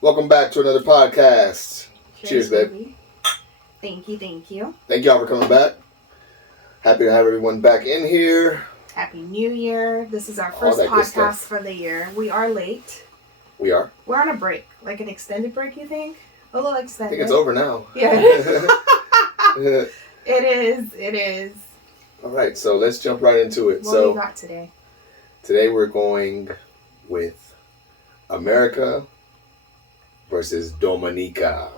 Welcome back to another podcast. Cheers, babe. Baby. Thank you, thank you. Thank y'all for coming back. Happy to have everyone back in here. Happy New Year. This is our All first that good podcast stuff. for the year. We are late. We are. We're on a break. Like an extended break, you think? A little I extended. think it's over now. Yeah. It is. All right, so let's jump right into it. What So we got today? today we're going with America versus Dominica.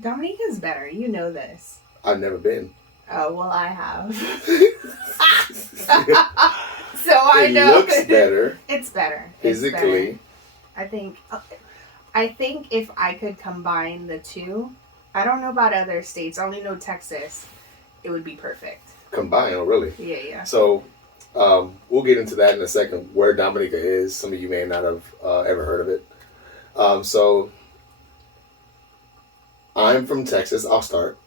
Dominica's better. You know this. I've never been. Oh, well, I have. So I It know. looks better It's better. It's physically. better. I think if I could combine the two, I don't know about other states. I only know Texas. It would be perfect. Combined, oh really? Yeah. So we'll get into that in a second, where Dominica is. Some of you may not have ever heard of it. So I'm from Texas. I'll start.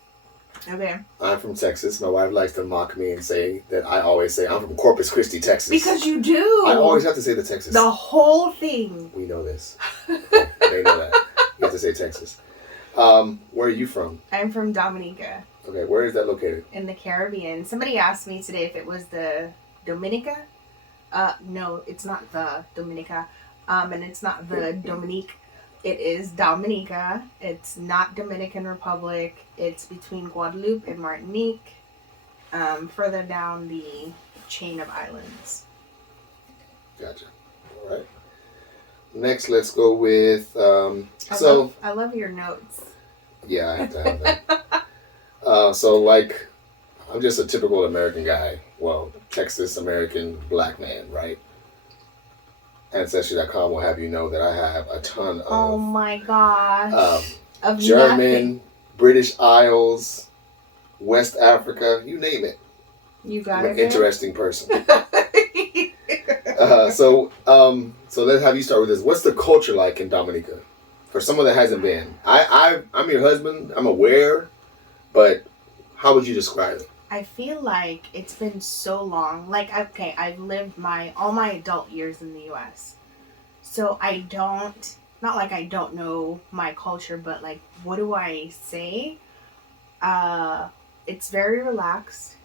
Okay. I'm from Texas. My wife likes to mock me and say that I always say I'm from Corpus Christi, Texas. Because you do. I always have to say the Texas. The whole thing. We know this. They know that. You have to say Texas. Where are you from? I'm from Dominica Okay, where is that located? in the Caribbean. Somebody asked me today if it was the Dominica. No, it's not the Dominica. And it's not the Dominique. It is Dominica. It's not Dominican Republic. It's between Guadeloupe and Martinique. Further down the chain of islands. Gotcha. All right. Next, let's go with. I love your notes. Yeah, I have to have that. So, I'm just a typical American guy. Well, Texas American black man, right? Ancestry.com will have you know that I have a ton of Oh my gosh. Of German, nothing. British Isles, West Africa, you name it. You I'm got an it. interesting person. So let's have you start with this. What's the culture like in Dominica? For someone that hasn't been. I'm your husband. I'm aware, but how would you describe it? I feel like it's been so long. Like, okay, I've lived all my adult years in the U.S. So I don't, not like I don't know my culture, but like, what do I say? It's very relaxed.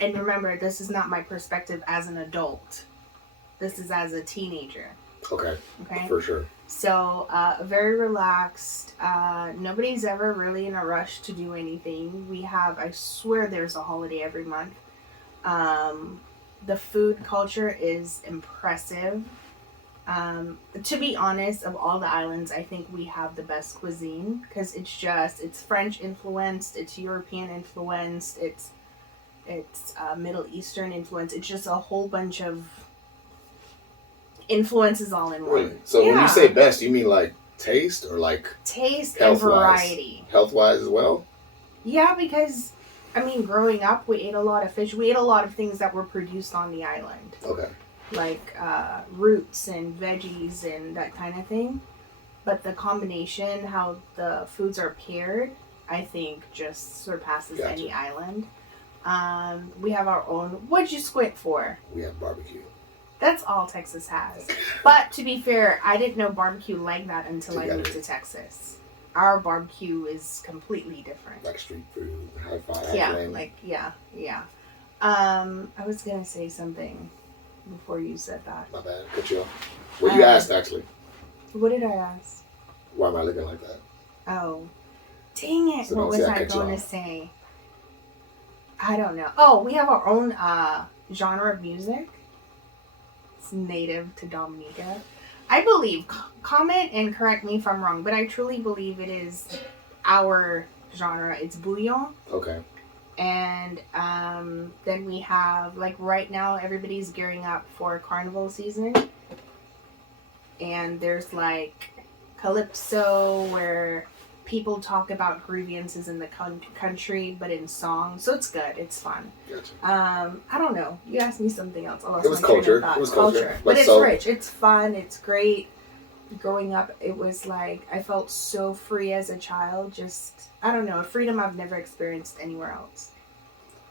And remember, this is not my perspective as an adult. This is as a teenager. Okay. Okay. For sure. So, very relaxed. Nobody's ever really in a rush to do anything. I swear there's a holiday every month. The food culture is impressive. To be honest, of all the islands, I think we have the best cuisine because it's French influenced, it's European influenced, it's Middle Eastern influence. It's just a whole bunch of influences all in one. Really? So when you say best, you mean like taste or like taste and variety? Health-wise as well? Yeah, because I mean, growing up, we ate a lot of fish. We ate a lot of things that were produced on the island, Okay. like roots and veggies and that kind of thing. But the combination, how the foods are paired, I think just surpasses Gotcha. any island. We have our own. What'd you squint for? We have barbecue. That's all Texas has. But to be fair, I didn't know barbecue like that until I moved to Texas. Our barbecue is completely different. Like street food, hi-fi, Yeah, heckling. yeah. I was gonna say something before you said that. My bad. Cut you off. Well, you asked, actually. What did I ask? Why am I looking like that? Oh. Dang it. So What don't was say I I cut you going to off. say? I don't know. Oh, we have our own genre of music. It's native to Dominica. I believe, comment and correct me if I'm wrong, but I truly believe it is our genre. It's bouillon. Okay. And then we have, like right now, everybody's gearing up for carnival season. And there's like calypso where people talk about grievances in the country, but in song. So it's good. It's fun. Gotcha. I don't know. You asked me something else. I lost It was my train of culture. thought. It was culture. But Like, it's so- rich. It's fun. It's great. Growing up, it was like I felt so free as a child. Just, I don't know, a freedom I've never experienced anywhere else.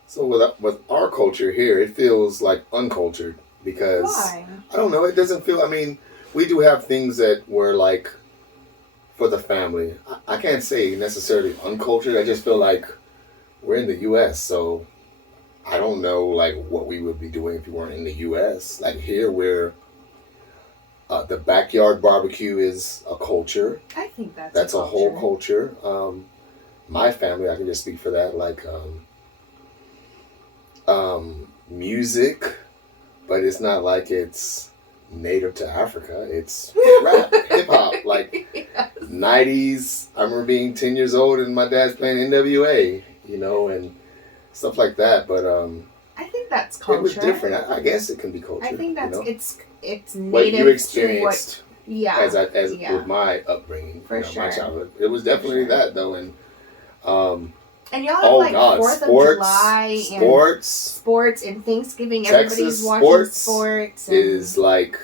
So with our culture here, it feels like uncultured because Why? I don't know. It doesn't feel. I mean, we do have things that were like for the family. I can't say necessarily uncultured. I just feel like we're in the U.S., so I don't know like what we would be doing if we weren't in the U.S. Like here, where the backyard barbecue is a culture. I think That's a a whole culture. culture. My family, I can just speak for that. Like music, but it's not like it's native to Africa. It's rap, hip hop, like Yes. 90s. I remember being 10 years old and my dad's playing NWA, and stuff like that. But I think that's culture. it was different. I guess it can be culture. I think that's it's native what you experienced to what. Yeah. as yeah. with my upbringing, For sure. my childhood. It was definitely that though, and and y'all have like 4th of July and sports and Thanksgiving. Texas Everybody's watching sports. And is like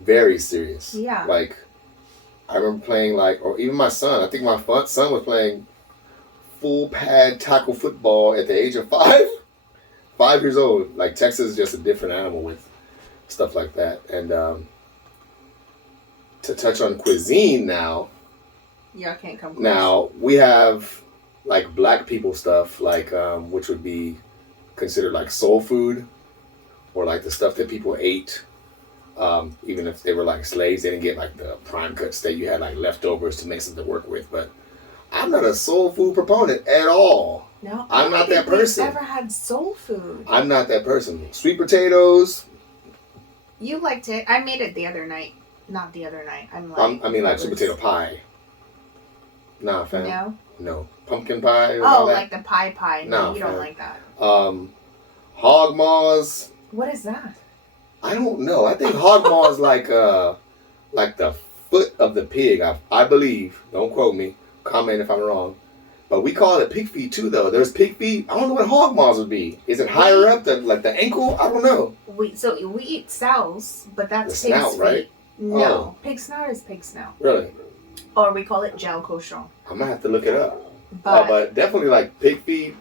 very serious. Yeah. Like I remember playing or even my son. I think my son was playing full pad tackle football at the age of 5. 5 years old. Like Texas is just a different animal with stuff like that. And to touch on cuisine now. Y'all can't come close. Now we have like black people stuff, like which would be considered like soul food, or like the stuff that people ate. Even if they were like slaves, they didn't get like the prime cut steak. You had like leftovers to make something to work with. But I'm not a soul food proponent at all. No, I'm not that person. I've never had soul food. I'm not that person. Sweet potatoes. You liked it. I made it the other night. Not the other night. I mean like sweet potato pie. Nah, fam. No. Pumpkin pie. And oh, all that. like the pie. No, you don't like that. Hog maws. What is that? I don't know. I think hog maw is like the foot of the pig. I believe. Don't quote me. Comment if I'm wrong. But we call it pig feet too, though. There's pig feet. I don't know what hog maws would be. Is it higher up, like the ankle? I don't know. We eat sows, but that's the pig's snout, feet. Right? No, Oh. pig snout is pig snout. Really? Or we call it gel cochon. I'm gonna have to look it up. But definitely like pig feet,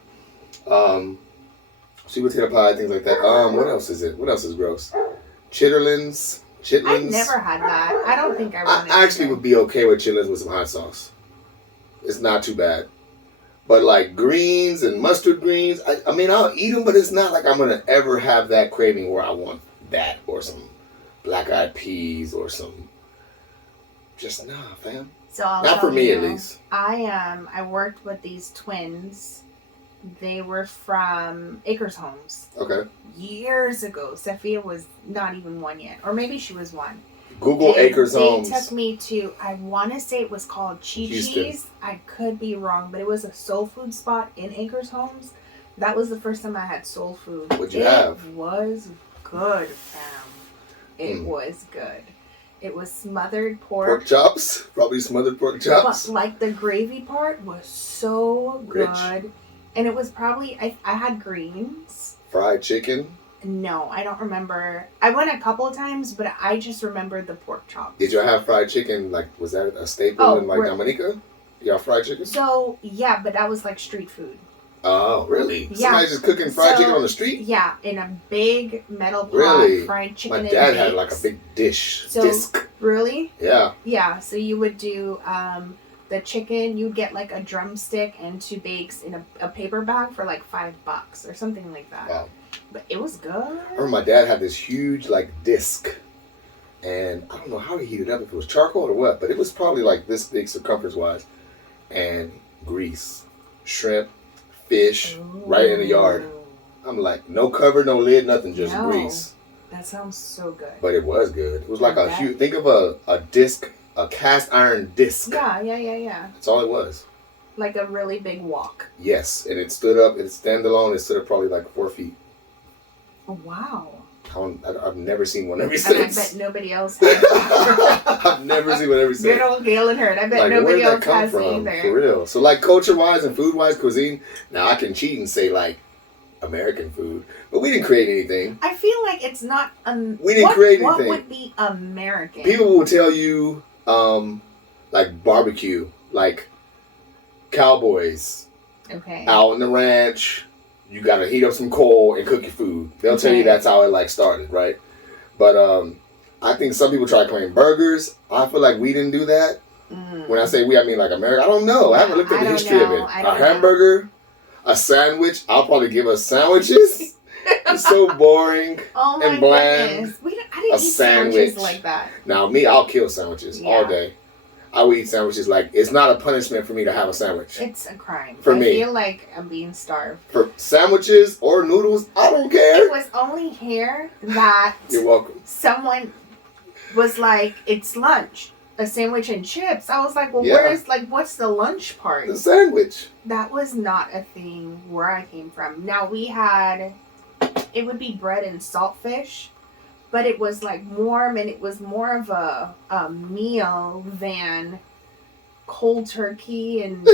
sweet potato pie, things like that. What else is it? What else is gross? Chitlins. I've never had that. I don't think I wanted I actually would be okay with chitlins with some hot sauce. It's not too bad. But like greens and mustard greens, I mean, I'll eat them, but it's not like I'm gonna ever have that craving where I want that or some black-eyed peas or some. Just nah, fam. So I'll not for me you, at least. I worked with these twins. They were from Acres Homes. Okay. Years ago. Sophia was not even 1 yet, or maybe she was 1. Google Acres Homes. They took me to, I want to say it was called Chi-Chi's. I could be wrong, but it was a soul food spot in Acres Homes. That was the first time I had soul food. What'd you have? It was good, fam. It was good. It was smothered pork. Pork chops? Probably smothered pork chops. But like the gravy part was so Rich. good. And it was probably, I had greens. Fried chicken? No, I don't remember. I went a couple of times, but I just remember the pork chops. Did y'all have fried chicken? Like, was that a staple in like Dominica? Y'all fried chicken? So, yeah, but that was like street food. Oh, really? Yeah. Somebody just cooking fried chicken on the street? Yeah, in a big metal pot, Really? fried chicken. My dad had like a big disc. Really? Yeah. Yeah, so you would do the chicken, you'd get like a drumstick and 2 bakes in a paper bag for like $5 or something like that. Wow. But it was good. I remember my dad had this huge like disc, and I don't know how he heated it up, if it was charcoal or what, but it was probably like this big circumference wise, and grease, shrimp, fish, right in the yard. I'm like, no cover, no lid, nothing, just grease. That sounds so good. But it was good. It was like a huge, think of a disc, a cast iron disc. Yeah. That's all it was. Like a really big wok. Yes, and it stood up, it's standalone, it stood up probably like 4 feet. Oh, wow. I've never seen one ever And since. I bet nobody else has. I've never seen one ever since. Good old Gail and Hurt. I bet nobody else has either. For real. So like culture-wise and food-wise, cuisine, now I can cheat and say like American food, but we didn't create anything. I feel like it's not... we didn't create anything. What would be American? People will tell you like barbecue, like cowboys. Okay. Out in the ranch, you gotta heat up some coal and cook your food. They'll tell you that's how it like started, right? But I think some people try to claim burgers. I feel like we didn't do that. When I say we, I mean like America. I don't know. I haven't looked at the history of it. A hamburger, a sandwich. I'll probably give us sandwiches. It's so boring and bland. I didn't eat sandwiches like that. Now, me, I'll kill sandwiches all day. I would eat sandwiches like it's not a punishment for me to have a sandwich. It's a crime. For me. I feel like I'm being starved. For sandwiches or noodles, I don't care. It was only here that you're welcome. Someone was like, "It's lunch, a sandwich and chips." I was like, "Well, what's the lunch part?" The sandwich. That was not a thing where I came from. Now we had, it would be bread and saltfish. But it was like warm, and it was more of a meal than cold turkey and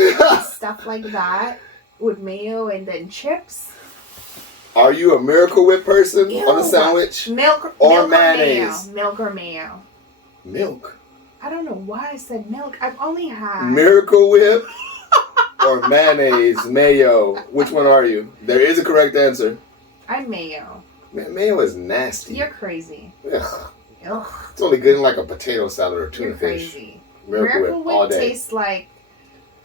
stuff like that with mayo and then chips. Are you a Miracle Whip person on a sandwich? Milk or mayonnaise? Milk or mayo. Milk? I don't know why I said milk. I've only had... Miracle Whip or mayonnaise, mayo. Which one are you? There is a correct answer. I'm mayo. Man, mayo is nasty. You're crazy. Ugh. Ugh. It's only good in like a potato salad or tuna fish. Crazy. Miracle Whip all day. Tastes like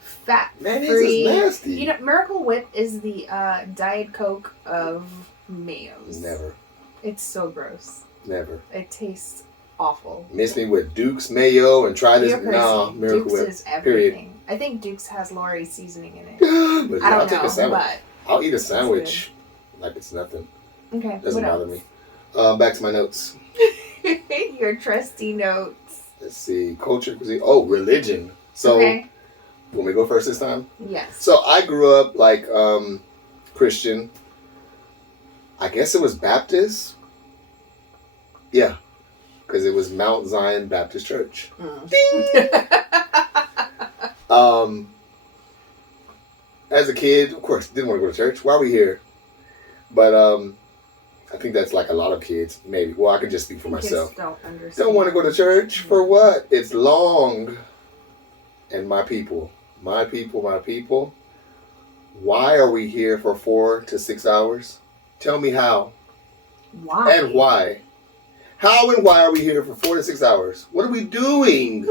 fat-free. Mayonnaise is nasty. You know, Miracle Whip is the Diet Coke of mayos. Never. It's so gross. Never. It tastes awful. Miss me with Duke's mayo and try this. No, Miracle Duke's Whip. is everything. Period. I think Duke's has Lorry's seasoning in it. But I don't I'll take know, a sandwich. but I'll eat a sandwich like it's nothing. Okay. Doesn't bother me. Back to my notes. Your trusty notes. Let's see. Culture, cuisine. Oh, religion. So, when we go first this time? Yes. So, I grew up like Christian. I guess it was Baptist. Yeah. Because it was Mount Zion Baptist Church. Ding! As a kid, of course, didn't want to go to church. Why are we here? But I think that's like a lot of kids, maybe. Well, I can just speak for myself. Don't want to go to church for what? It's long. And my people. Why are we here for 4 to 6 hours? Tell me how. Why? And why? How and why are we here for 4 to 6 hours? What are we doing?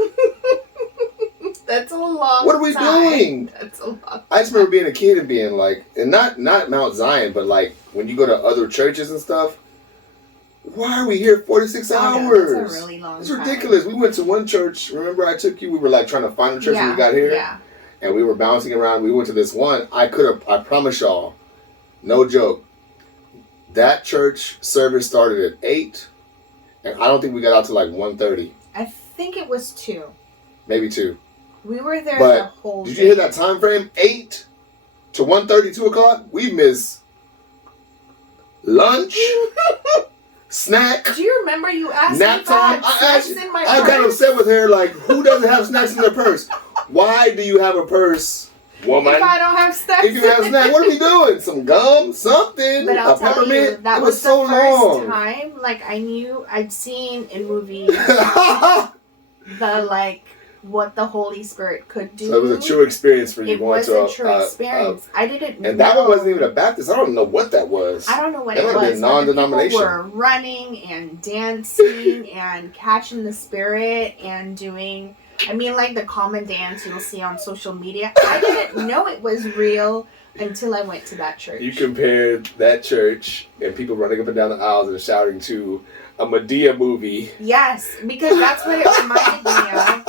That's a long What are we doing? That's a long time. I just remember being a kid and being like, and not Mount Zion, but like when you go to other churches and stuff, why are we here 4 to 6 hours? That's a really long It's ridiculous. We went to one church. Remember I took you? We were like trying to find a church when we got here. Yeah. And we were bouncing around. We went to this one. I promise y'all, no joke. That church service started at 8. And I don't think we got out to like 1:30. I think it was 2. Maybe 2. We were there but the whole day. Did you hear that time frame? 8 to 1:30, 2 o'clock? We missed lunch, snack. Do you remember you asked nap me time? I got upset with her like, who doesn't have snacks in their purse? Why do you have a purse, woman? If I don't have snacks. If you have snacks, what are we doing? Some gum? Something? But I'll a peppermint? You, that it was so the first long. time, like, I'd seen in movies what the Holy Spirit could do. So it was a true experience for you going to It was a true experience. I didn't know. And that one wasn't even a Baptist. I don't know what that was. I don't know what it was. That might have been non-denomination. People were running and dancing and catching the Spirit and doing, like the common dance you'll see on social media. I didn't know it was real until I went to that church. You compared that church and people running up and down the aisles and shouting to a Medea movie. Yes, because that's what it reminded me of.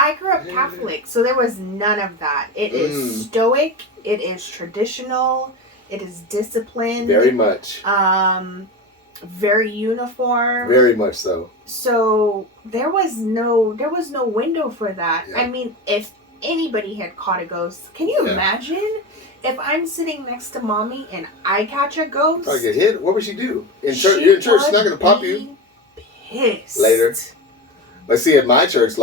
I grew up Catholic, so there was none of that. It is stoic. It is traditional. It is disciplined. Very much. Very uniform. Very much so. So there was no window for that. Yeah. If anybody had caught a ghost, can you imagine? If I'm sitting next to mommy and I catch a ghost, probably get hit. What would she do? In church, you're in church. She's not gonna pop you. Pissed. Later. Let's see. At my church,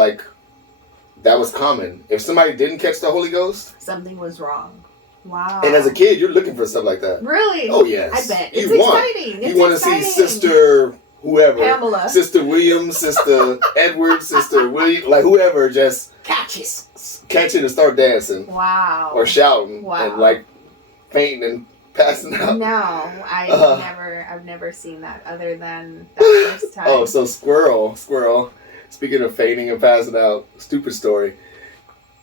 that was common. If somebody didn't catch the Holy Ghost, something was wrong. Wow. And as a kid, you're looking for stuff like that. Really? Oh yes. I bet it's exciting. You want to see Sister whoever, Pamela, Sister Williams, Sister Edwards, Sister William, like whoever, just catch it and start dancing. Wow. Or shouting. Wow. And like fainting and passing out. No, I've never seen that other than that first time. Oh, so squirrel. Speaking of fainting and passing out, stupid story.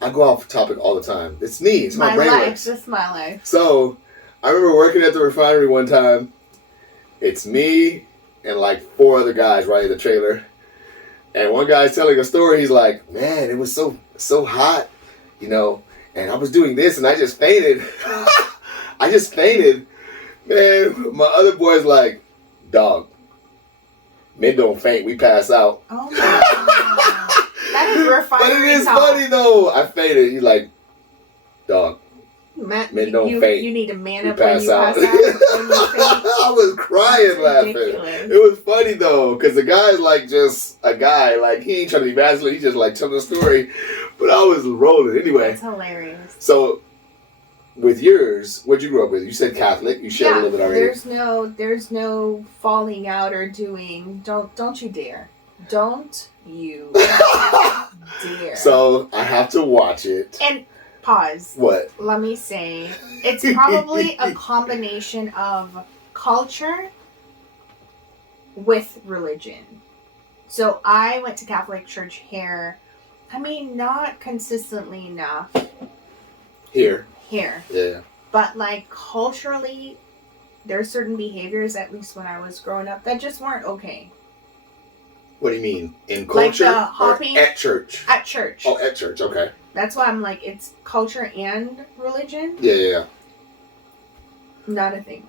I go off topic all the time. It's me. It's my brain works. This is my life. So, I remember working at the refinery one time. It's me and like 4 other guys riding the trailer. And one guy's telling a story. He's like, man, it was so hot, you know, and I was doing this and I just fainted. I just fainted. Man, my other boy's like, dog, men don't faint. We pass out. Oh, my God. That is refinery But it is talk. funny, though. I fainted. He's like, dog, men don't faint. You need to man We up when pass you out. pass out. I was crying That's laughing. ridiculous. It was funny though, because the guy's like just a guy, like he ain't trying to be masculine, he just like telling a story. But I was rolling anyway. That's hilarious. So, with yours, what'd you grow up with? You said Catholic. You shared a little bit already. There's no falling out or doing. Don't you dare. Don't you dare. So I have to watch it. And pause. What? Let me say, it's probably a combination of culture with religion. So I went to Catholic church here. I mean, not consistently enough. Here. Yeah. But like culturally, there's certain behaviors, at least when I was growing up, that just weren't okay. What do you mean? In Like culture the hopping or at church? At church. Oh, at church. Okay. That's why I'm like, it's culture and religion. Yeah. Not a thing.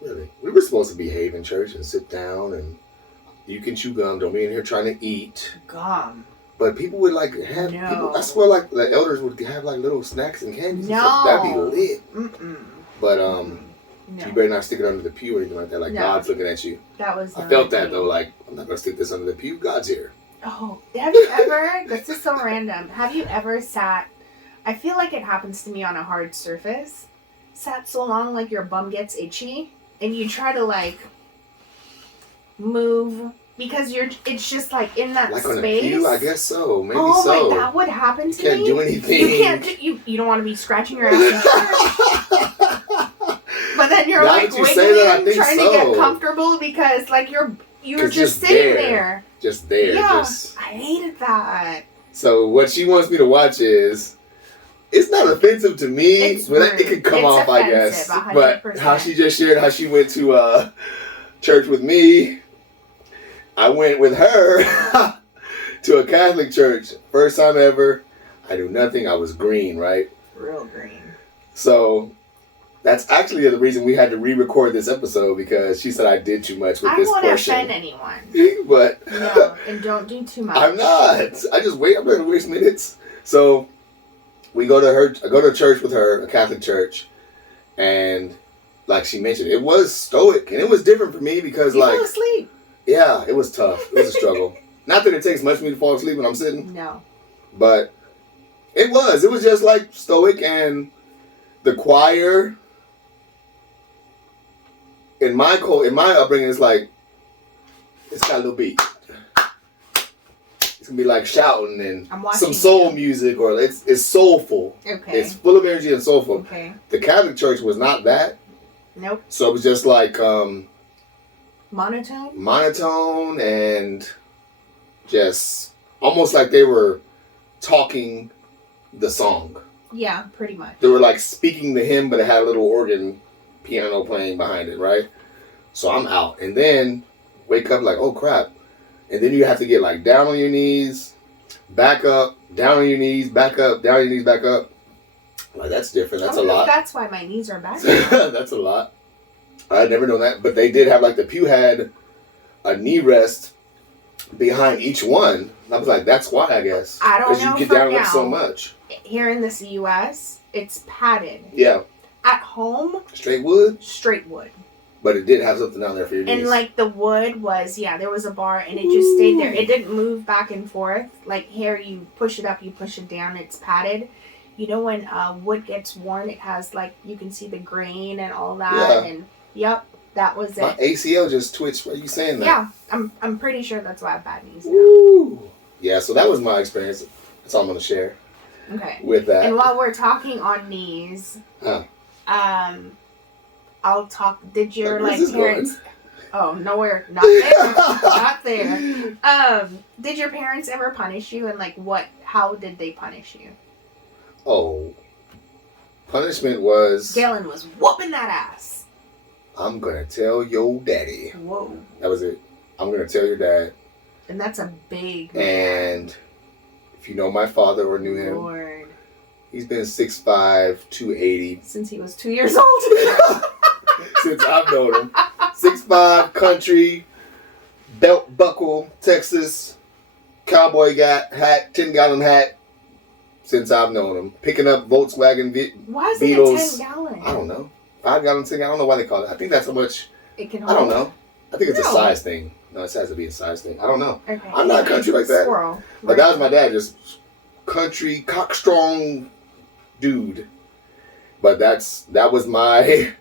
Really? We were supposed to behave in church and sit down and you can chew gum. Don't be in here trying to eat. Gum. But people would like have people. I swear, like the elders would have like little snacks and candies. No. And stuff. That'd be lit. Mm-mm. But No. you better not stick it under the pew or anything like that. Like No. God's looking at you. That was. I felt that though. Like I'm not gonna stick this under the pew. God's here. Oh, have you ever? This is so random. Have you ever sat? I feel like it happens to me on a hard surface. Sat so long, like your bum gets itchy, and you try to like move because it's just like in that Like space. on a pew, I guess so. Maybe oh so. my, that would happen to you can't me. do anything. You can't do. You don't want to be scratching your ass in church. But then you're Now like that you say that, I wiggling, think trying so. to get comfortable because like you're 'Cause just just sitting there. there. Just there. Yeah, Just. I hated that. So what she wants me to watch is. It's not offensive to me, It's but rude. it could come It's off, I guess. offensive, But 100%. how she just shared how she went to church with me, I went with her to a Catholic church. First time ever. I knew nothing. I was green, right? Real green. So that's actually the reason we had to re-record this episode because she said I did too much with I this don't want to portion. offend anyone. But No, and don't do too much. I'm not. I just wait. I'm not gonna waste minutes. So we go to her. I go to church with her, a Catholic church, and like she mentioned, it was stoic and it was different for me because You like fell asleep. yeah, it was tough. It was a struggle. Not that it takes much for me to fall asleep when I'm sitting, No. but it was. It was just like stoic and the choir. In my upbringing, it's like it's got a little beat. It's gonna be like shouting and I'm watching some soul you. music, or it's soulful. Okay. It's full of energy and soulful. Okay. The Catholic Church was not that, Nope. so it was just like Monotone? monotone and just almost like they were talking the song. Yeah, pretty much. They were like speaking the hymn, but it had a little organ piano playing behind it, right? So I'm out. And then wake up like, oh crap. And then you have to get like down on your knees, back up, down on your knees, back up, down on your knees, back up. Like that's different. That's a lot. That's why my knees are back. That's a lot. I never known that. But they did have like the pew had a knee rest behind each one. And I was like, that's why I guess. I don't know. Because you get for down now, with so much. Here in this U.S., it's padded. Yeah. At home, Straight wood. straight wood. But it did have something down there for your knees. And like the wood was, there was a bar and it just stayed there. It didn't move back and forth. Like here, you push it up, you push it down, it's padded. You know when wood gets worn, it has like, you can see the grain and all that. Yeah. And yep, that was it. My ACL just twitched. Why are you saying that? Yeah, I'm pretty sure that's why I have bad knees now. Woo. Yeah, so that was my experience. That's all I'm going to share Okay. with that. And while we're talking on knees, Huh. I'll talk. Did your Where's like this parents? Oh, nowhere. Not there. Not there. Did your parents ever punish you? And like, how did they punish you? Oh, punishment was Galen was whooping that ass. I'm gonna tell your daddy. Whoa. That was it. I'm gonna tell your dad. And that's a big man. And if you know my father or knew him, Lord. he's been 6'5", 280 Since he was 2 years old. since I've known him. 6'5", country, belt buckle, Texas, cowboy hat, 10-gallon hat. Since I've known him, picking up Volkswagen Why is Beetles. it a 10-gallon? I don't know. 5-gallon, 10. I don't know why they call it. I think that's how much. It can hold. I don't know. I think it's a size thing. No, it has to be a size thing. I don't know. Okay. I'm not country like that. Squirrel. But that was my dad, just country, cockstrong dude. But that was my,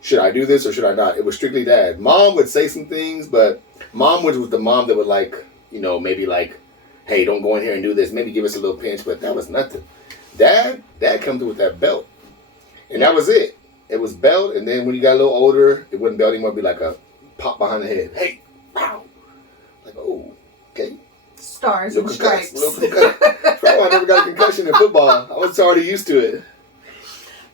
should I do this or should I not? It was strictly dad. Mom would say some things, but mom was the mom that would maybe hey, don't go in here and do this. Maybe give us a little pinch, but that was nothing. Dad come through with that belt. And that was it. It was belt, and then when you got a little older, it wasn't belt anymore. It'd be like a pop behind the head. Hey, wow. Like, oh, okay. Stars and stripes. Probably I never got a concussion in football. I was already used to it.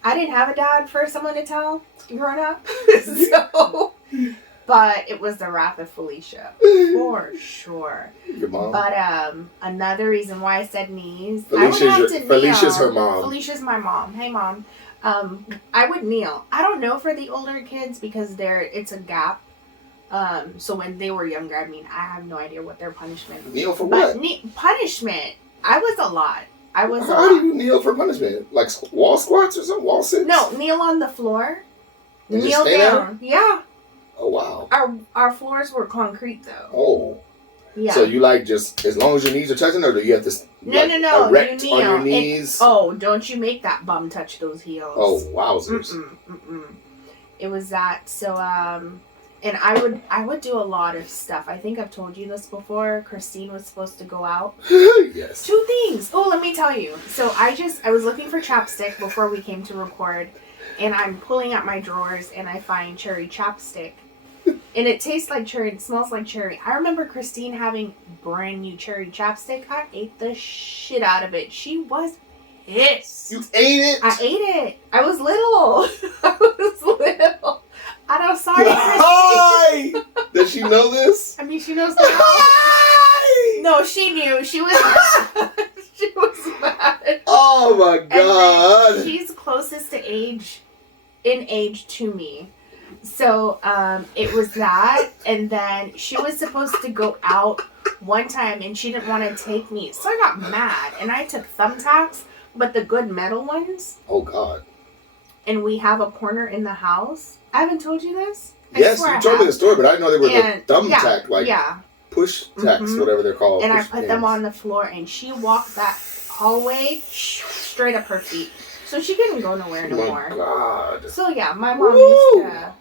I didn't have a dad for someone to tell growing up. So, but it was the wrath of Felicia. For sure. Your mom? But another reason why I said knees. Felicia's her mom. Felicia's my mom. Hey, Mom. I would kneel. I don't know for the older kids because it's a gap. So when they were younger, I have no idea what their punishment. Kneel for what? Punishment. I was a lot. How do you kneel for punishment? Like wall squats or something? Wall sits? No, kneel on the floor. And kneel down. There? Yeah. Oh wow. Our floors were concrete though. Oh. Yeah. So you just as long as your knees are touching, or do you have to no erect you kneel on your knees? Don't you make that bum touch those heels. Oh wowzers. It was that. So and I would do a lot of stuff. I think I've told you this before. Christine was supposed to go out. Yes. 2 things. Oh, let me tell you. So I was looking for chapstick before we came to record, and I'm pulling out my drawers and I find cherry chapstick. And it tastes like cherry. It smells like cherry. I remember Christine having brand new cherry chapstick. I ate the shit out of it. She was pissed. You ate it? I ate it. I was little. I'm sorry, Christine. Does she know this? She knows that. No, she knew. She was mad. She was mad. Oh my God. And she's closest in age to me. So it was that, and then she was supposed to go out one time, and she didn't want to take me. So I got mad, and I took thumbtacks, but the good metal ones. Oh God! And we have a corner in the house. I haven't told you this. Yes, you told me the story, but I didn't know they were the thumbtack, push tacks, whatever they're called. And I put them on the floor, and she walked that hallway straight up her feet. So she couldn't go nowhere no more. Oh my God. So yeah, my mom used to.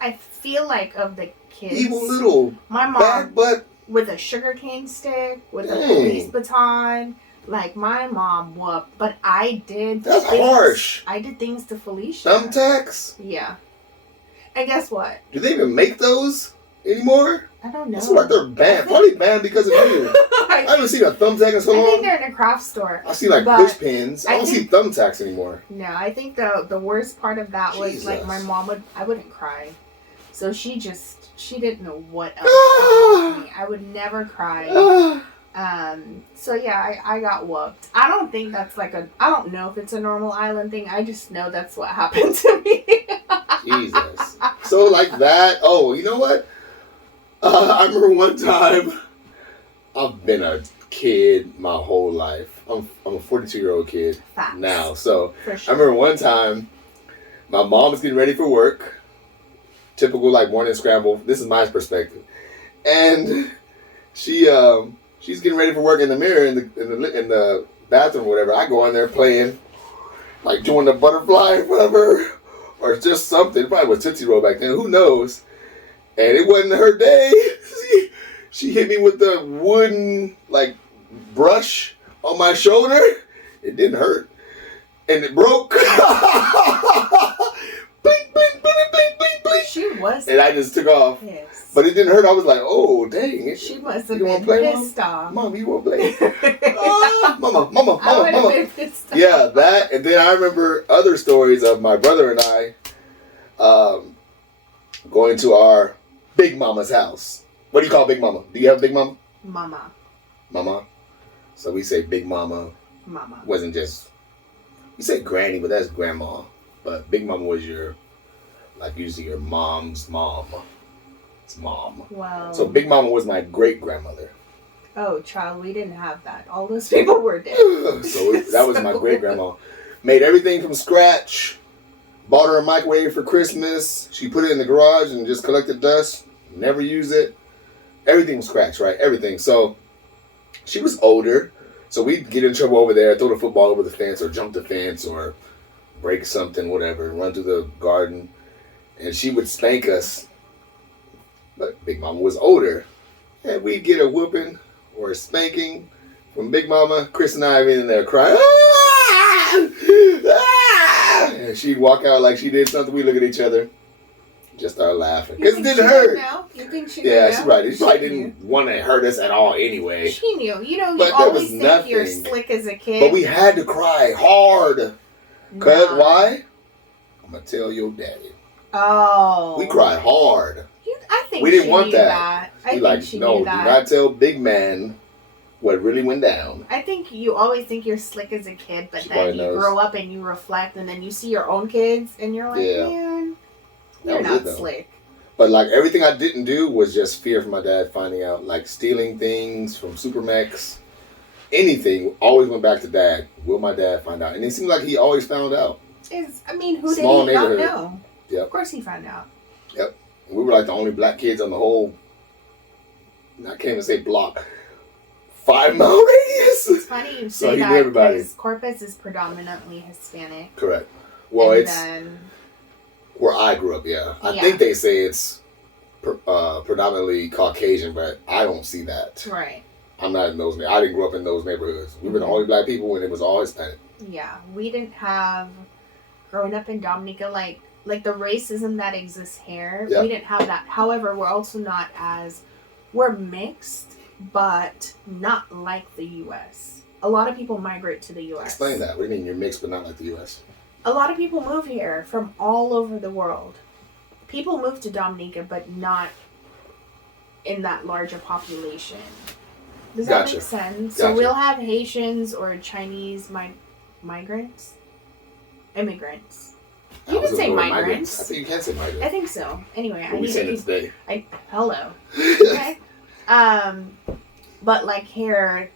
I feel like of the kids. Evil little. My mom bad butt. With a sugarcane stick, with a police baton. Like my mom whooped, but I did. That's harsh. I did things to Felicia. Thumbtacks. Yeah. And guess what? Do they even make those anymore? I don't know. It's like they're banned. Probably banned because of you. I haven't seen a thumbtack in so long. I think they're in a craft store. I see push pins. I don't see thumbtacks anymore. No, I think the worst part of that was like my mom I wouldn't cry. So she didn't know what else to do with me. I would never cry. So yeah, I got whooped. I don't think that's I don't know if it's a normal island thing. I just know that's what happened to me. Jesus. So like that. Oh, you know what? I remember one time. I've been a kid my whole life. I'm a 42-year-old kid now. So sure. I remember one time, my mom was getting ready for work. Typical morning scramble. This is my perspective, and she's getting ready for work in the mirror in the bathroom, or whatever. I go in there playing, doing the butterfly, whatever, or just something. It probably was Tootsie Roll back then. Who knows? And it wasn't her day. She hit me with the wooden brush on my shoulder. It didn't hurt, and it broke. Blink, blink, blink, blink, blink, blink. She was And I just took off. pissed. But it didn't hurt. I was like, oh, dang. She must have You want been to play, pissed off. Mom, you want to play? Oh, mama. I would have been pissed off. Yeah, that. And then I remember other stories of my brother and I going to our Big Mama's house. What do you call Big Mama? Do you have Big Mama? Mama. Mama. So we say Big Mama. Mama. Wasn't just, we say Granny, but that's Grandma. But Big Mama was usually your mom's mom. It's mom. Wow. So Big Mama was my great grandmother. Oh, child, we didn't have that. All those people were dead. So that was my great grandma. Made everything from scratch. Bought her a microwave for Christmas. She put it in the garage and just collected dust. Never used it. Everything from scratch, right? Everything. So she was older. So we'd get in trouble over there, throw the football over the fence or jump the fence or break something, whatever, run through the garden. And she would spank us. But Big Mama was older. And we'd get a whooping or a spanking from Big Mama. Chris and I were in there crying. Ah! Ah! And she'd walk out like she did something. We look at each other. Just start laughing. Because it didn't hurt. You think she Yeah, knew? she's right. She probably didn't want to hurt us at all anyway. She knew. You know, But you there always was think nothing. you're slick as a kid. But we had to cry hard. Cause Nah. why? I'm gonna tell your daddy. Oh. We cried hard. I think We didn't she want knew that. I We think she no, knew do that. not tell big man what really went down. I think you always think you're slick as a kid, but She then probably you knows. grow up and you reflect, and then you see your own kids, and you're like, Yeah. man, That you're was not it, though. slick. But like everything I didn't do was just fear from my dad finding out. Like stealing things from Supermax. Anything always went back to dad. Will my dad find out? And it seemed like he always found out. Who Small did he not neighborhood. know? Yep. Of course he found out. Yep. We were like the only black kids on the whole, I can't even say block, 5-mile radius. It's funny you So say he knew that everybody. because Corpus is predominantly Hispanic. Correct. Well, and it's then, where I grew up, yeah. I Yeah. think they say it's predominantly Caucasian, but I don't see that. right. I'm not in those. I didn't grow up in those neighborhoods. We were the only black people, and it was all Hispanic. Yeah, we didn't have growing up in Dominica like the racism that exists here. Yeah. We didn't have that. However, we're mixed, but not like the U.S. A lot of people migrate to the U.S. Explain that. What do you mean you're mixed, but not like the U.S.? A lot of people move here from all over the world. People move to Dominica, but not in that larger population. Does that Gotcha. make sense? Gotcha. So we'll have Haitians or Chinese migrants. Immigrants. I You was can say gonna go with migrants. I think you can say migrants. I think so. Anyway, What we saying it today? hello. Okay. But like here,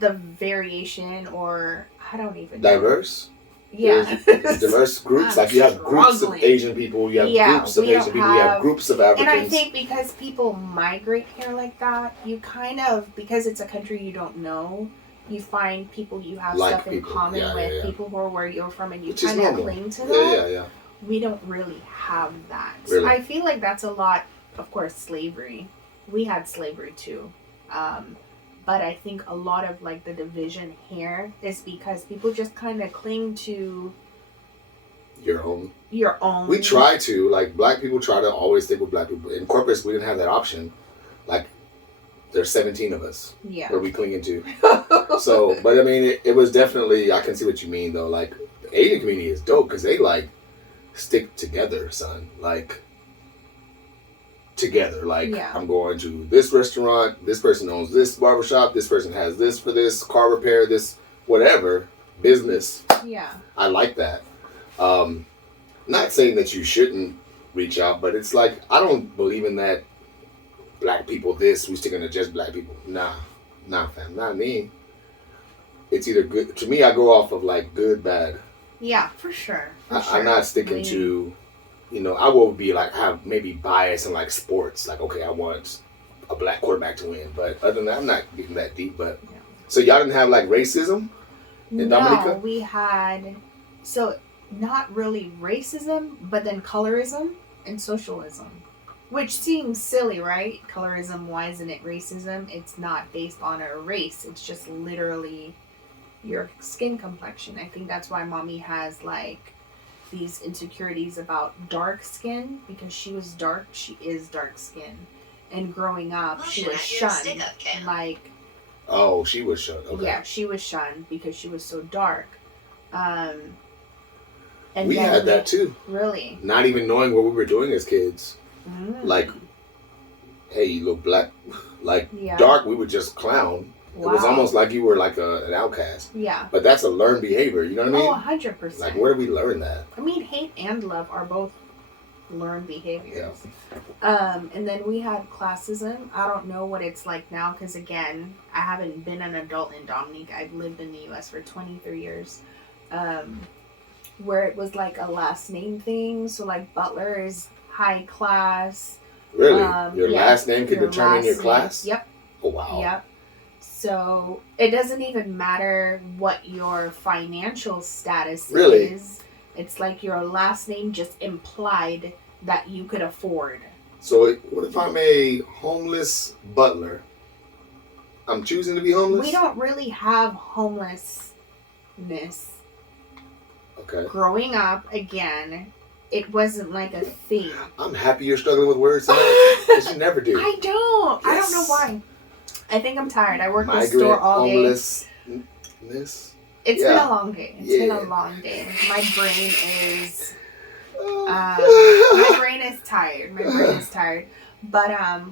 the variation, or I don't even know. Diverse? Yeah. There's diverse groups. I'm Like you have groups of struggling. Asian people, you have Yeah, groups of we don't Asian people, you have have- groups of And Africans. I think because people migrate here like that, you kind of, because it's a country you don't know, you find people you have Like stuff in people. common Yeah, with, yeah. people who are where you're from, and you Which is kind of normal. cling to Yeah, that. yeah. We don't really have that. Really? I feel like that's a lot, of course, slavery. We had slavery too. But I think a lot of like the division here is because people just kind of cling to Your own. your own. We try to, like, black people try to always stick with black people. In Corpus, we didn't have that option. Like, there's 17 of us Yeah. where we clinging to. So, but I mean, it was definitely, I can see what you mean, though. Like, the Asian community is dope because they, like, stick together, son. Like, together. Like, Yeah. I'm going to this restaurant, this person owns this barbershop, this person has this for this, car repair, this, whatever, business. Yeah. I like that. Not saying that you shouldn't reach out, but it's like, I don't believe in that black people this, we sticking to just black people. Nah, fam, not me. It's either good, to me, I go off of like good, bad. Yeah, for sure. I'm not sticking to, I will be like, have maybe bias in like sports. Like, okay, I want a black quarterback to win. But other than that, I'm not getting that deep. But Yeah. So y'all didn't have like racism in Dominica? No, we had, so not really racism, but then colorism and socialism. Which seems silly, right? Colorism, why isn't it racism? It's not based on a race. It's just literally your skin complexion. I think that's why mommy has like these insecurities about dark skin because she was dark. She is dark skin, and growing up, she was shunned. Like, oh, she was shunned. Okay. Yeah, she was shunned because she was so dark. And we had that too. Really? Not even knowing what we were doing as kids. Like, hey, you look black. Like, dark, we would just clown. Wow. It was almost like you were like an outcast. Yeah. But that's a learned behavior, you know what I mean? Oh, 100%. Like, where do we learn that? I mean, hate and love are both learned behaviors. Yeah. And then we had classism. I don't know what it's like now because, again, I haven't been an adult in Dominica. I've lived in the U.S. for 23 years. Where it was like a last name thing. So, like, Butler is high class. Really? Your last name could determine your class? Yep. Oh, wow. Yep. So it doesn't even matter what your financial status is. It's like your last name just implied that you could afford. So what if I'm a homeless butler? I'm choosing to be homeless? We don't really have homelessness. Okay. Growing up, again, it wasn't like a thing. I'm happy you're struggling with words because you never do. I don't. Yes. I don't know why. I think I'm tired. I work in the Migrant store all day. Homelessness. It's been a long day. It's been a long day. My brain is tired. My brain is tired. But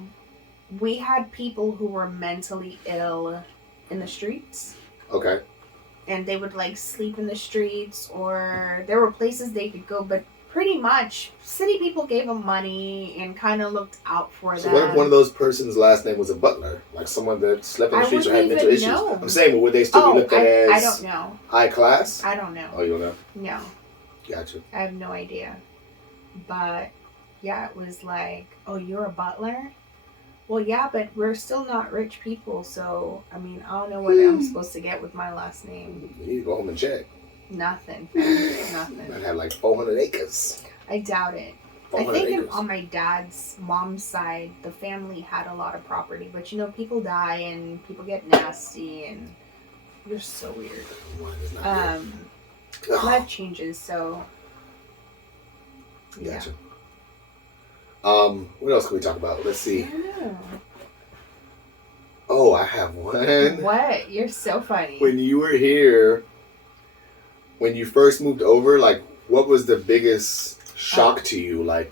we had people who were mentally ill in the streets. Okay. And they would like sleep in the streets, or there were places they could go, but pretty much city people gave them money and kind of looked out for them. So what if one of those person's last name was a butler? Like someone that slept in the streets or had mental issues? I'm saying, but would they still be looked at as I don't know. High class? I don't know. Oh, you don't know? No. Gotcha. I have no idea. But yeah, it was like, oh, you're a butler? Well, yeah, but we're still not rich people, so I mean, I don't know what I'm supposed to get with my last name. You need to go home and check. Nothing. Nothing. Might have like 400 acres. I doubt it. I think on my dad's mom's side, the family had a lot of property. But, you know, people die and people get nasty and you're so weird. Life changes, so... Yeah. Gotcha. What else can we talk about? Let's see. I don't know. Oh, I have one. What? You're so funny. When you were here... When you first moved over, like, what was the biggest shock to you? Like,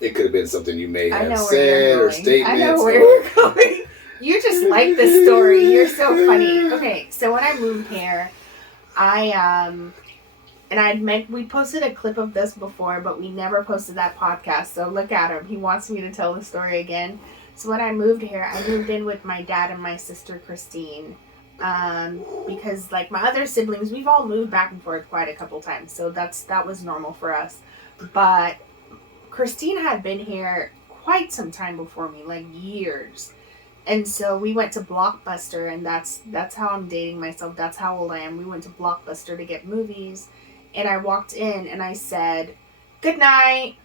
it could have been something you may have said or statements. I know where you're going. You just like this story. You're so funny. Okay, so when I moved here, we posted a clip of this before, but we never posted that podcast. So look at him. He wants me to tell the story again. So when I moved here, I moved in with my dad and my sister, Christine. Because like my other siblings, we've all moved back and forth quite a couple times, so that was normal for us. But Christine had been here quite some time before me, like years, and so we went to Blockbuster, and that's how I'm dating myself. That's how old I am. We went to Blockbuster to get movies, and I walked in and I said, "Good night,"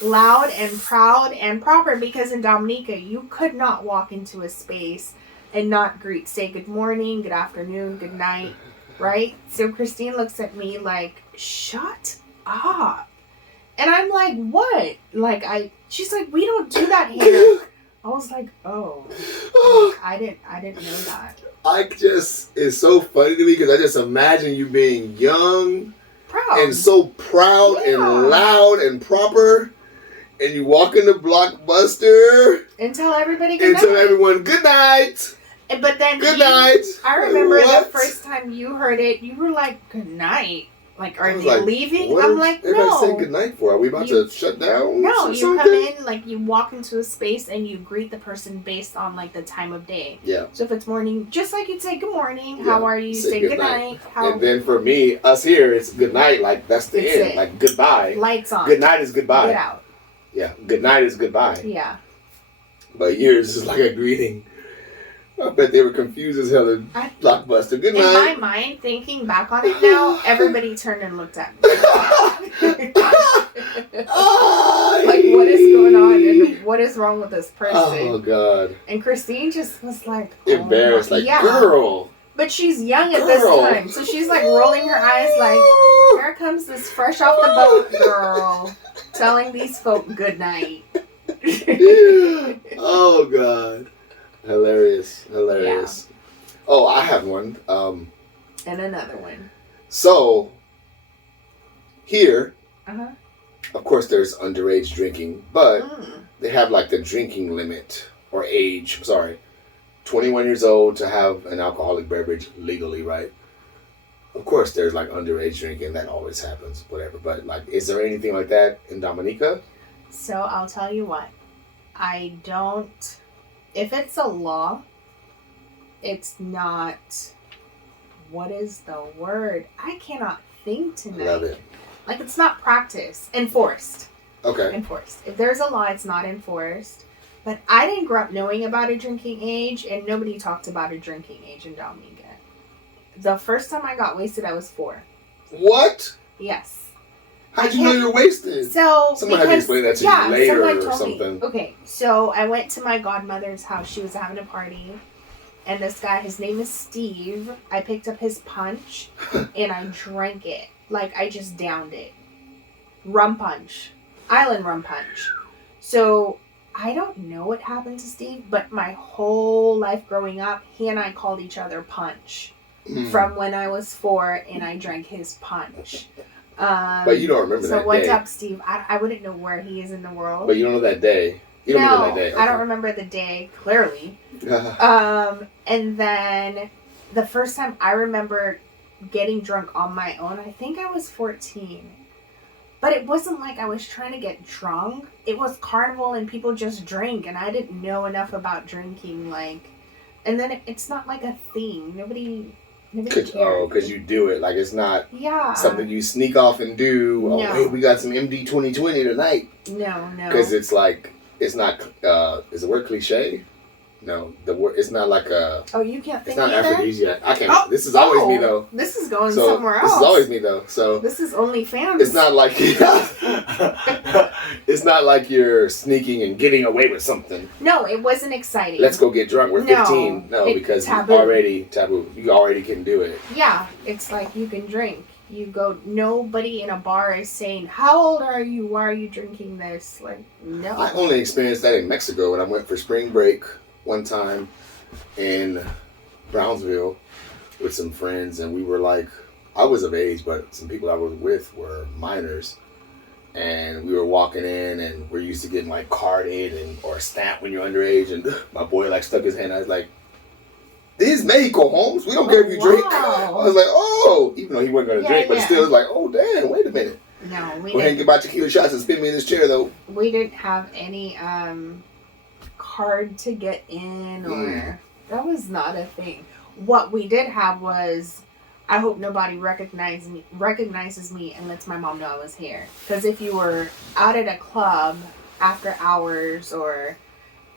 loud and proud and proper, because in Dominica you could not walk into a space and not say good morning, good afternoon, good night, right? So Christine looks at me like, shut up. And I'm like, what? She's like, we don't do that here. I was like, oh, I didn't know that. It's so funny to me because I just imagine you being young, proud, and so proud and loud and proper. And you walk into Blockbuster and tell everybody good night. And tell everyone good night. But then good night. I remember the first time you heard it, you were like, good night. Like, are they leaving? I'm like, no. Everybody say good night for? Are we about to shut down? No, you come in, like, you walk into a space and you greet the person based on, like, the time of day. Yeah. So if it's morning, just like you'd say good morning, how are you? Say good night. And then for me, us here, it's good night. Like, that's the end. Like, goodbye. Lights on. Good night is goodbye. Get out. Yeah, good night is goodbye. Yeah. But yours is like a greeting. I bet they were confused as hell in Blockbuster. Good night. In my mind, thinking back on it now, everybody turned and looked at me. Like, what is going on and what is wrong with this person? Oh, God. And Christine just was like... embarrassed, girl. But she's young at this Girl. time, so she's like rolling her eyes like, here comes this fresh off the boat girl telling these folk good night. Oh God. Hilarious. Hilarious. Yeah. Oh, I have one. And another one. So here, uh-huh. Of course there's underage drinking, but they have like the drinking limit or age, 21 years old to have an alcoholic beverage legally, right? Of course there's like underage drinking, that always happens, whatever. But like, is there anything like that in Dominica? So I'll tell you what. If it's a law, it's not, what is the word? I cannot think tonight. Love it. Like, it's not enforced. Okay. Enforced. If there's a law, it's not enforced. But I didn't grow up knowing about a drinking age, and nobody talked about a drinking age in Dominica. The first time I got wasted, I was 4. What? Yes. How'd you know you're wasted? Someone had to explain that to you later or something. Okay, so I went to my godmother's house. She was having a party. And this guy, his name is Steve. I picked up his punch, and I drank it. Like, I just downed it. Rum punch. Island rum punch. So, I don't know what happened to Steve, but my whole life growing up, he and I called each other Punch. From when I was 4, and I drank his punch. But you don't remember that day. So, what's up, Steve? I wouldn't know where he is in the world. But you don't know that day. You don't remember that day. Okay. I don't remember the day, clearly. And then the first time I remember getting drunk on my own, I think I was 14. But it wasn't like I was trying to get drunk. It was carnival and people just drink, and I didn't know enough about drinking. Like, and then it's not like a thing. Nobody cares. Oh, because you do it. Like, it's not something you sneak off and do. Oh, hey, we got some MD 2020 tonight. No. Because it's like, it's not, is the word cliche? No, the word, it's not like a... Oh, you can't think It's not either? aphrodisiac. I can't. This is always me, though. This is going somewhere else. This is always me, though. So this is OnlyFans. It's not like... It's not like you're sneaking and getting away with something. No, it wasn't exciting. Let's go get drunk. We're 15. No, because taboo. You already taboo. You already can do it. Yeah, it's like you can drink. You go, nobody in a bar is saying, how old are you? Why are you drinking this? Like, no. I only experienced that in Mexico when I went for spring break one time in Brownsville with some friends, and we were like, I was of age, but some people I was with were minors, and we were walking in, and we're used to getting like carded or stamped when you're underage, and my boy like stuck his hand. I was like, "This is Mexico, Holmes. We don't care if you drink." I was like, "Oh," even though he wasn't gonna drink, but still, it was like, "Oh damn, wait a minute." No, we go ahead and get my tequila shots and spin me in this chair, though. We didn't have any card to get in, or that was not a thing. What we did have was, I hope nobody recognizes me and lets my mom know I was here. Because if you were out at a club after hours, or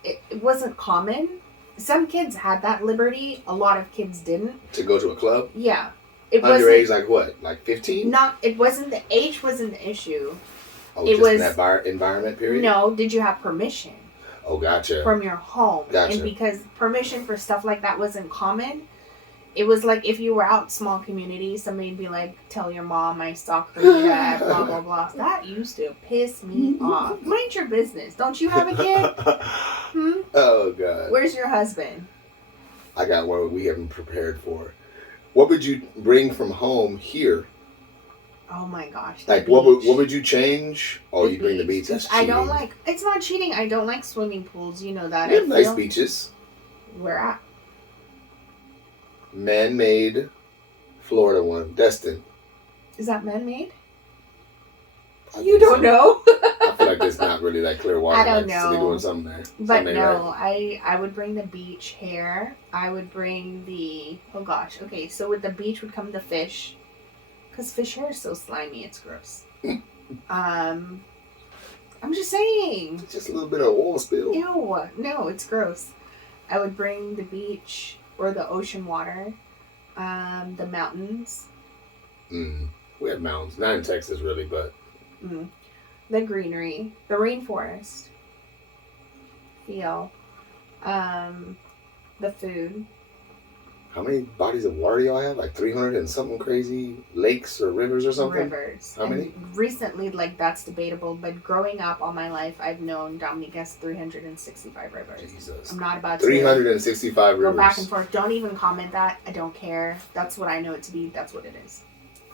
it wasn't common. Some kids had that liberty. A lot of kids didn't. To go to a club? Yeah. Underage, like what? Like 15? It wasn't, the age wasn't the issue. Oh, it was in that environment period? No, did you have permission? Oh, gotcha. From your home. Gotcha. And because permission for stuff like that wasn't common, it was like if you were out small communities, somebody'd be like, tell your mom I stalked her dad, blah, blah, blah. That used to piss me off. Mind your business. Don't you have a kid? Oh, God. Where's your husband? I got one we haven't prepared for. What would you bring from home here? Oh my gosh. Like, what would you change? Oh, you bring the beach. That's cheating. I don't like, it's not cheating. I don't like swimming pools. You know that. We have nice beaches. Where at? Man-made Florida one. Destin. Is that man-made? You don't know? I feel like there's not really that clear water. I don't know. So they're doing something there. But no, right? I would bring the beach hair. I would bring the, oh gosh, okay, so with the beach would come the fish. Because fish hair is so slimy, it's gross. I'm just saying. Just a little bit of oil spill. Ew, no, it's gross. I would bring the beach or the ocean water, the mountains. We have mountains. Not in Texas, really, but... The greenery, the rainforest, the food, how many bodies of water y'all have? Like 300 and something crazy lakes or rivers or something? Rivers. How many? And recently, like, that's debatable, but growing up all my life, I've known Dominica's 365 rivers. Jesus. I'm not about to 365 go rivers. back and forth. Don't even comment that. I don't care. That's what I know it to be. That's what it is.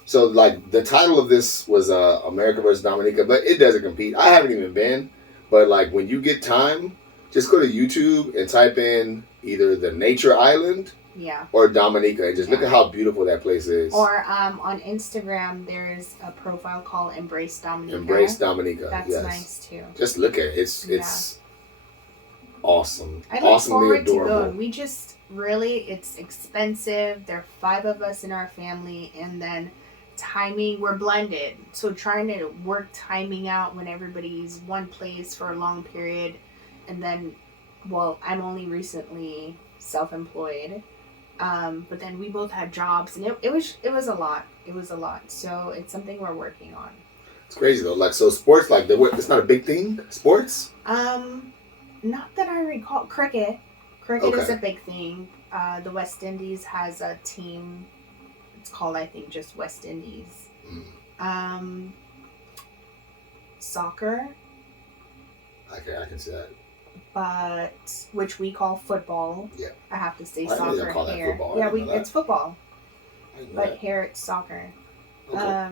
So, like, the title of this was America versus Dominica, but it doesn't compete. I haven't even been, but, like, when you get time, just go to YouTube and type in either the Nature Island or Dominica and just look at how beautiful that place is. Or on Instagram, there's a profile called Embrace Dominica. Embrace Dominica. That's nice, too. Just look at it. It's awesome. I look forward adorable. to going. We just really, it's expensive. There are 5 of us in our family, and then timing, we're blended, so trying to work timing out when everybody's one place for a long period, and then, well, I'm only recently self-employed, but then we both had jobs, and it was a lot. So it's something we're working on. It's crazy though. Like, so sports, like, it's not a big thing. Sports. Not that I recall. Cricket is a big thing. The West Indies has a team. It's called, I think, just West Indies. Soccer. I can see that. But which we call football. Yeah. I have to say I soccer didn't call that here. football. Yeah, it's football. But that. Here it's soccer. Okay.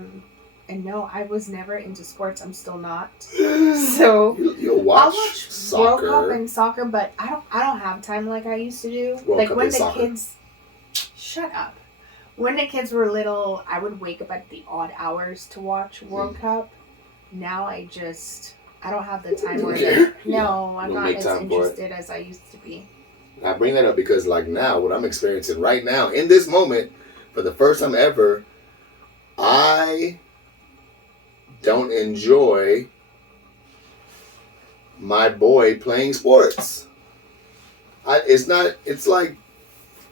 And no, I was never into sports. I'm still not. So you'll watch I'll watch soccer. World Cup and soccer, but I don't have time like I used to do. World like Cup when and the soccer. kids shut up. When the kids were little, I would wake up at the odd hours to watch World Cup. Now I don't have the time or I'm not as interested as I used to be. I bring that up because, like, now, what I'm experiencing right now, in this moment, for the first time ever, I don't enjoy my boy playing sports. It's like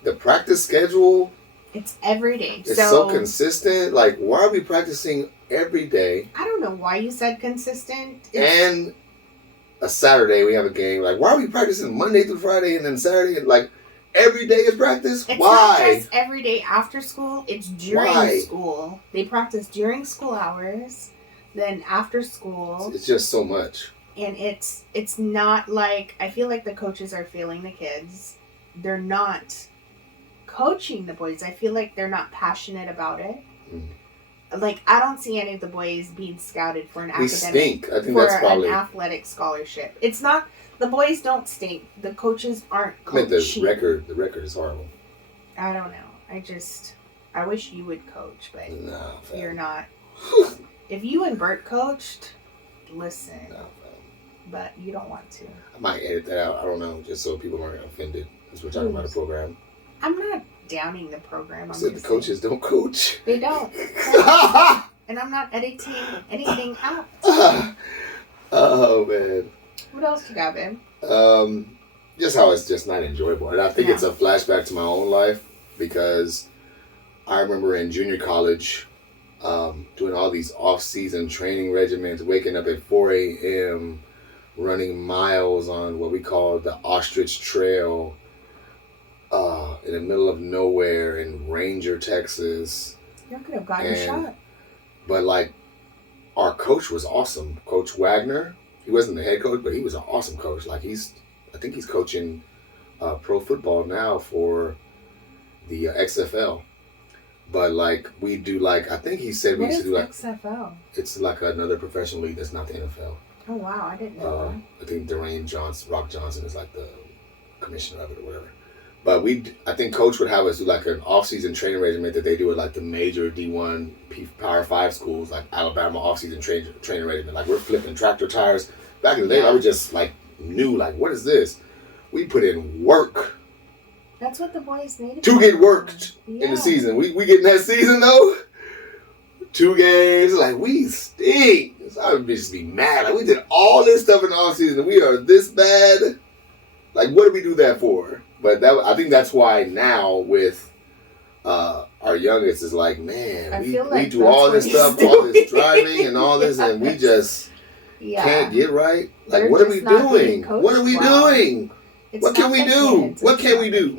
the practice schedule. It's every day. It's so consistent. Like, why are we practicing every day? I don't know why you said consistent. And a Saturday we have a game. Like, why are we practicing Monday through Friday and then Saturday? Like, every day is practice? It's why? Not just every day after school. It's during school. They practice during school hours. Then after school. It's just so much. And it's not like, I feel like the coaches are failing the kids. They're not coaching the boys. I feel like they're not passionate about it. Like, I don't see any of the boys being scouted for an stink. I think that's probably an athletic scholarship. It's not, the boys don't stink. The coaches aren't coaching. The record is horrible. I don't know. I wish you would coach, but you're not. If you and Bert coached, listen. But you don't want to. I might edit that out. I don't know, just so people aren't offended because we're talking about a program. I'm not downing the program. I said the coaches don't coach. They don't. And I'm not editing anything out. Oh, man. What else you got, babe? Just how it's just not enjoyable. And I think it's a flashback to my own life because I remember in junior college doing all these off-season training regimens, waking up at 4 a.m., running miles on what we call the Ostrich Trail in the middle of nowhere in Ranger, Texas. You could have gotten shot. But, like, our coach was awesome. Coach Wagner. He wasn't the head coach, but he was an awesome coach. Like, I think he's coaching pro football now for the XFL. But, like, we do, like, I think he said we used to do, like... XFL? It's like another professional league that's not the NFL. Oh, wow. I didn't know that. I think Rock Johnson is, like, the commissioner of it or whatever. But I think Coach would have us do, like, an off-season training regimen that they do at, like, the major D1 Power 5 schools, like Alabama off-season training regimen. Like, we're flipping tractor tires. Back in the day, I was just, like, new, like, what is this? We put in work. That's what the boys needed. To get worked in the season. We getting that season, though? 2 games. Like, we stink. I would just be mad. Like, we did all this stuff in the off-season, and we are this bad. Like, what do we do that for? But I think that's why now with our youngest is like, man, we do all this stuff, all this driving and all this, and we just can't get right. Like, what are we doing? What are we doing? What can we do? What can we do?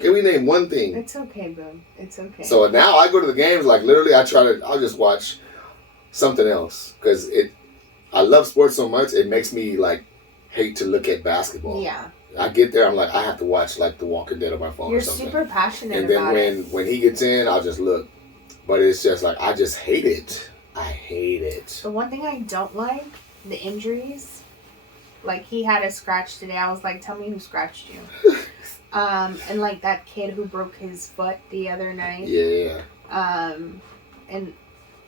Can we name one thing? It's okay, boo. It's okay. So now I go to the games, like literally I'll just watch something else. Because I love sports so much, it makes me like hate to look at basketball. Yeah. I get there, I'm like, I have to watch like The Walking Dead on my phone You're or something. super passionate and then about it. when he gets in, I'll just look. But it's just like, I just hate it. I hate it. The one thing I don't like, the injuries. Like, he had a scratch today. I was like, tell me who scratched you. And like that kid who broke his foot the other night. Yeah. And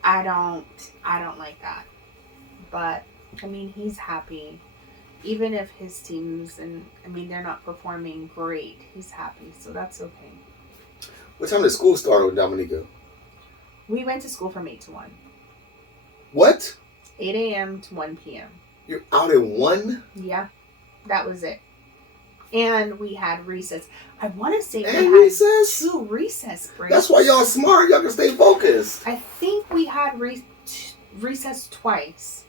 I don't like that. But I mean, he's happy. Even if his teams they're not performing great, he's happy, so that's okay. What time did school start with Dominica? We went to school from 8 to 1. What? 8 a.m. to 1 p.m. You're out at 1? Yeah, that was it. And we had recess. I want to say we And had recess? 2 recess breaks. That's why y'all smart. Y'all can stay focused. I think we had recess twice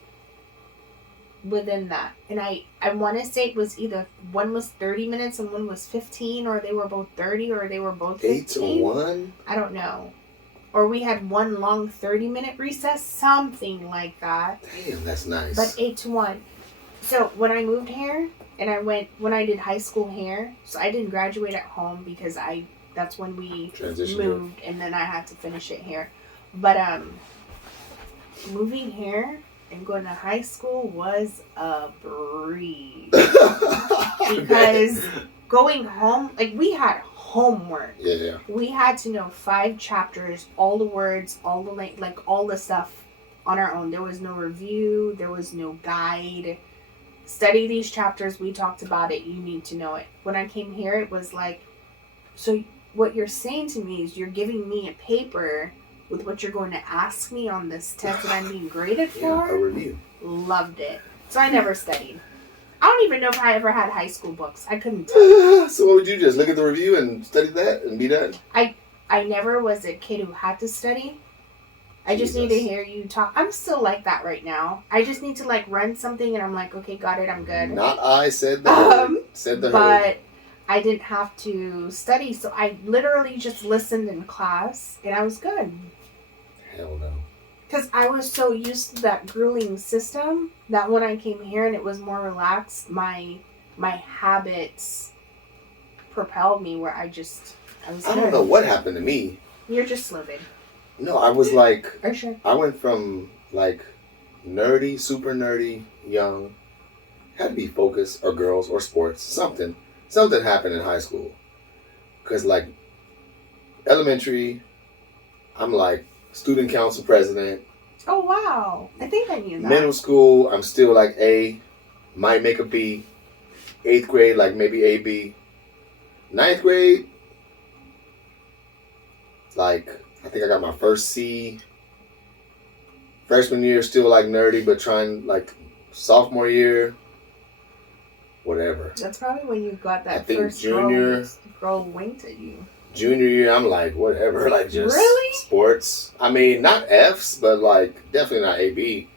within that. And I want to say it was either one was 30 minutes and one was 15, or they were both 30, or they were both 15. 8 to 1? I don't know. Or we had one long 30-minute recess, something like that. Damn, that's nice. But 8 to 1. So when I moved here, and when I did high school here, so I didn't graduate at home because that's when we moved, and then I had to finish it here. But moving here and going to high school was a breeze. Because going home, like, we had homework. Yeah. We had to know 5 chapters, all the words, all the all the stuff on our own. There was no review. There was no guide. Study these chapters. We talked about it. You need to know it. When I came here, it was like, so what you're saying to me is you're giving me a paper with what you're going to ask me on this test that I'm being graded for? Yeah, a review. Loved it. So I never studied. I don't even know if I ever had high school books. I couldn't tell you. So what would you just look at the review and study that and be done? I never was a kid who had to study. I just need to hear you talk. I'm still like that right now. I just need to like run something and I'm like, okay, got it, I'm good. Not I said that. Said the but herd. I didn't have to study, so I literally just listened in class and I was good. Hell no. Because I was so used to that grueling system that when I came here and it was more relaxed, my habits propelled me where I was I good. don't know what happened to me. You're just living. No, I was like, Are you sure? I went from like nerdy, super nerdy, young, had to be focused or girls or sports, something happened in high school. Because like elementary, I'm like student council president. Oh, wow. I think I knew that. Middle school, I'm still like A, might make a B. 8th grade, like maybe A, B. 9th grade, like, I think I got my first C. Freshman year, still like nerdy, but trying like sophomore year, whatever. That's probably when you got that I think first girl winked at you. Junior year, I'm like, whatever, like just really? Sports. I mean, not F's, but like definitely not AB.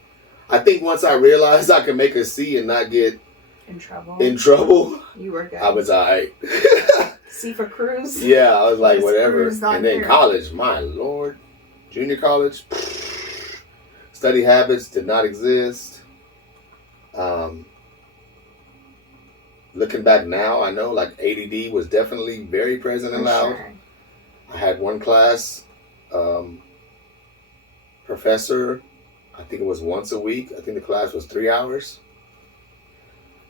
I think once I realized I could make a C and not get in trouble, you were good. I was alright. C for cruise? Yeah, I was like, whatever. And then here. college, my lord. Junior college, study habits did not exist. Looking back now, I know like ADD was definitely very present and loud. Sure. I had one class, professor, I think it was once a week. I think the class was 3 hours.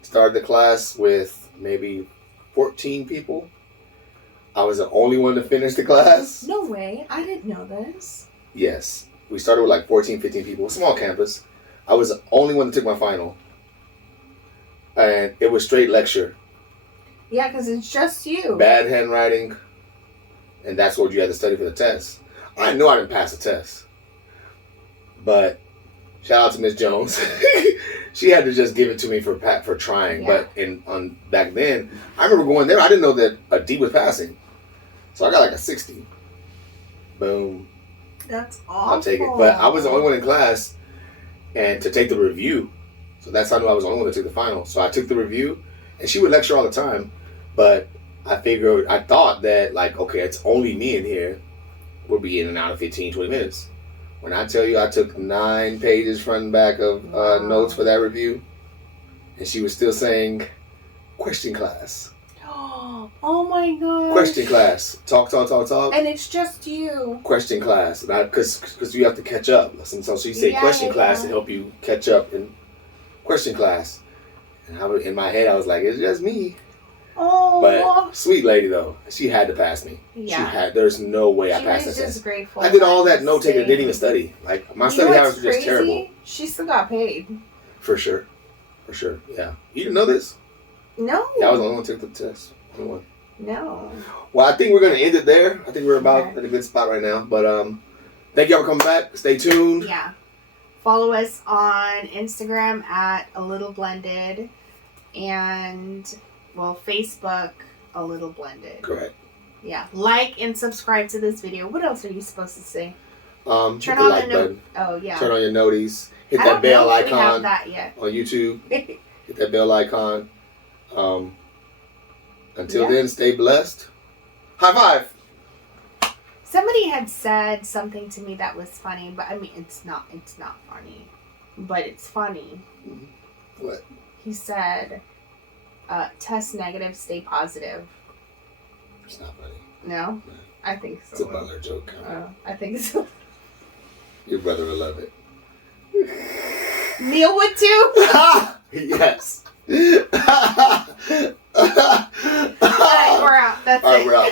Started the class with maybe 14 people. I was the only one to finish the class. No way. I didn't know this. Yes. We started with like 14, 15 people. Small campus. I was the only one that took my final. And it was straight lecture. Yeah, because it's just you. Bad handwriting. And that's what you had to study for the test. I knew I didn't pass the test. But shout out to Miss Jones. She had to just give it to me for trying. Yeah. But back then, I remember going there. I didn't know that a D was passing. So I got like a 60. Boom. That's awful. I'll take it. But I was the only one in class and to take the review. So that's how I knew I was the only one to take the final. So I took the review. And she would lecture all the time. But I thought that, like, okay, it's only me in here. We'll be in and out of 15, 20 minutes. When I tell you I took 9 pages front and back of notes for that review, and she was still saying, question class. Oh my gosh. Question class. Talk. And it's just you. Question class. Because you have to catch up. And so she said question class to help you catch up in question class. And in my head, I was like, it's just me. Oh. But sweet lady, though. She had to pass me. Yeah. There's no way I passed that She was test. just grateful. I did all that note taking. Didn't even study. Like, my study hours were just terrible. She still got paid. For sure. Yeah. You didn't know this? No. Yeah, I was the only one who took the test. Only one. No. Well, I think we're going to end it there. I think we're about at a good spot right now. But thank y'all for coming back. Stay tuned. Yeah. Follow us on Instagram at A Little Blended. And, well, Facebook, A Little Blended. Correct. Yeah. Like and subscribe to this video. What else are you supposed to say? Turn on the like button. Oh, yeah. Turn on your noties. Hit that bell icon. We have that yet. On YouTube. Hit that bell icon. Until then, stay blessed. High five. Somebody had said something to me that was funny, but I mean, it's not funny, but it's funny. What? He said, test negative, stay positive. It's not funny. No? I think so. It's a Butler joke. I think so. Your brother will love it. Neil would too? Yes. All right, we're out. That's it. All right, we're out.